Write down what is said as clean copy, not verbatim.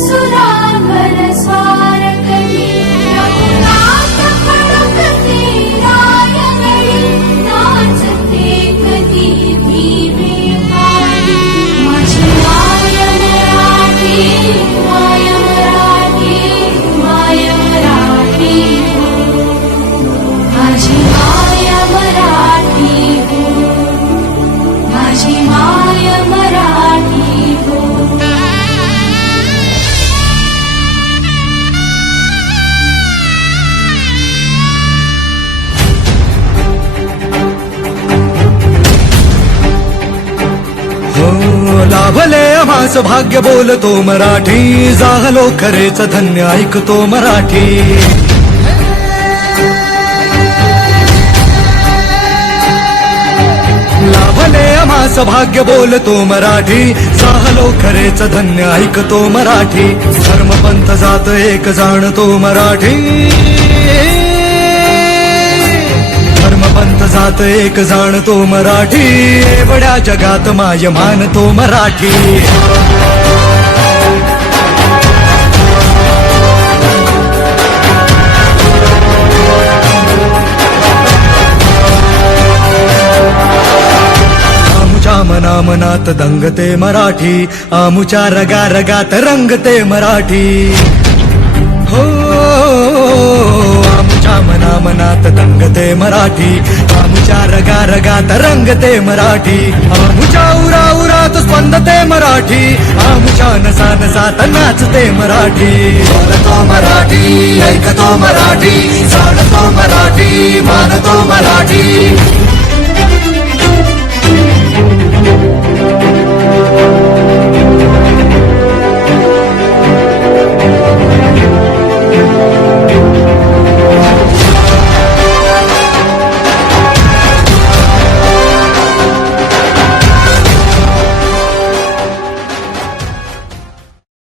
सुरावर स्वार कधी रघुनाथ फडकते रायगडी नाचते कधी भीमे काळी माझी माय मराठी माय मराठी माय मराठी माझी माय मराठी माझी माय मराठी लाभले आम्हास भाग्य बोलतो मराठी जाहलो खरेच धन्य ऐकतो मराठी लाभले आम्हास भाग्य बोलतो मराठी जाहलो खरेच धन्य ऐकतो मराठी धर्मपंथ जात एक जाणतो मराठी धर्मपंथ जात एक जाणतो मराठी एवढ्या जगात माय मानतो मराठी आमुच्या मनामनात दंगते मराठी आमुच्या रगा रगात रंगते मराठी हो आमुच्या मनामनात दंगते मराठी आमुच्या रगा रगात रंगते मराठी आमुच्या उरा उरात स्पंदते मराठी आमुच्या नसा नसात नाचते मराठी बोलतो मराठी ऐकतो मराठी जाणतो मराठी मानतो मराठी